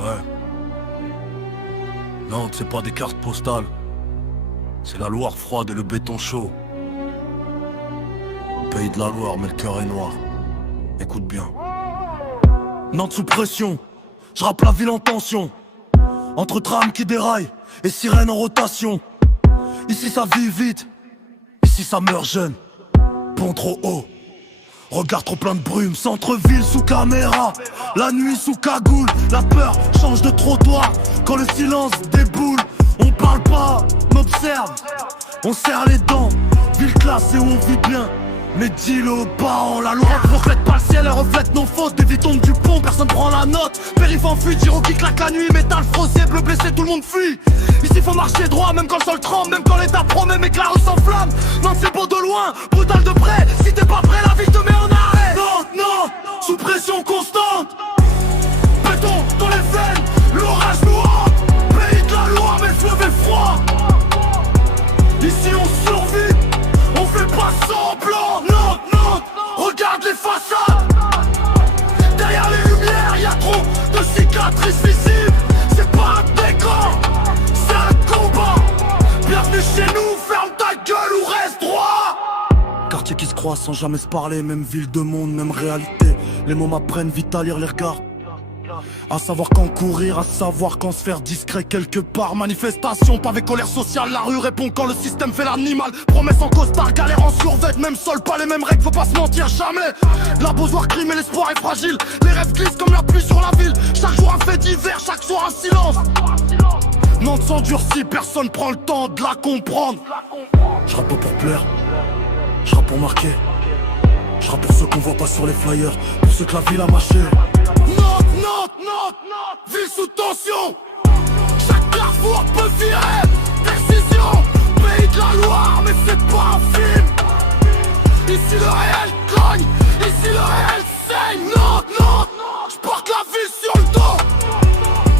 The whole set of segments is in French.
Ouais. Nantes, c'est pas des cartes postales. C'est la Loire froide et le béton chaud. Pays de la Loire, mais le cœur est noir. Écoute bien. Nantes sous pression, je rappe la ville en tension. Entre trams qui déraillent et sirènes en rotation. Ici ça vit vite, ici ça meurt jeune. Pont trop haut, regard trop plein de brume. Centre-ville sous caméra, la nuit sous cagoule. La peur change de trottoir quand le silence déboule. On parle pas, on observe, on serre les dents. Ville classée où on vit bien, mais dis-le aux parents. La loi reflète pas le ciel, elle reflète nos fautes. Des vies tombent du pont, personne prend la note. Périph' en fuite, Giro qui claque la nuit. Métal froissé, bleu blessé, tout le monde fuit. Ici faut marcher droit, même quand le sol tremble. Même quand l'état promet, mais que la rue s'enflamme. Nantes c'est beau de loin, brutal de près. Si t'es pas prêt, la vie te met en arrêt. Nantes, sous pression constante. Béton dans les veines, l'orage nous hante. Pays de la Loire, mais le fleuve est froid. Ici on survit, on fait pas semblant. Nantes, regarde les façades. Derrière les lumières, y'a trop de cicatrices visibles. C'est pas un décor, c'est un combat. Bienvenue chez nous, ferme ta gueule ou reste droit. Quartier qui se croise sans jamais se parler. Même ville de monde, même réalité. Les mots m'apprennent vite à lire les regards. À savoir quand courir, à savoir quand se faire discret quelque part. Manifestation, pavé colère sociale. La rue répond quand le système fait l'animal. Promesse en costard, galère en survêt. Même sol, pas les mêmes règles, faut pas se mentir jamais. La beausoir crime et l'espoir est fragile. Les rêves glissent comme la pluie sur la ville. Chaque jour un fait divers, chaque soir un silence. Nantes s'endurcit, personne prend le temps de la comprendre. Je rappe pas pour plaire, je rappe pour marquer. Je rappe pour ceux qu'on voit pas sur les flyers, pour ceux que la ville a mâché. Nantes, ville sous tension. Chaque carrefour peut virer. Décision, pays de la Loire, mais c'est pas un film. Ici le réel cogne, ici le réel saigne. Nantes, j'porte la ville sur le dos.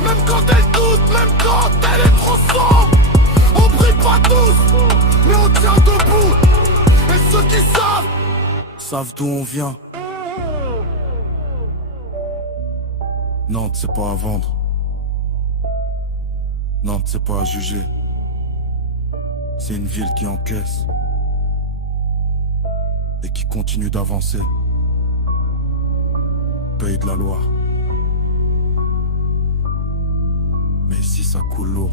Même quand elle doute, même quand elle est trop sombre. On brille pas tous, mais on tient debout. Et ceux qui savent d'où on vient. Nantes c'est pas à vendre. Nantes c'est pas à juger. C'est une ville qui encaisse et qui continue d'avancer. Pays de la Loire. Mais ici ça coule lourd.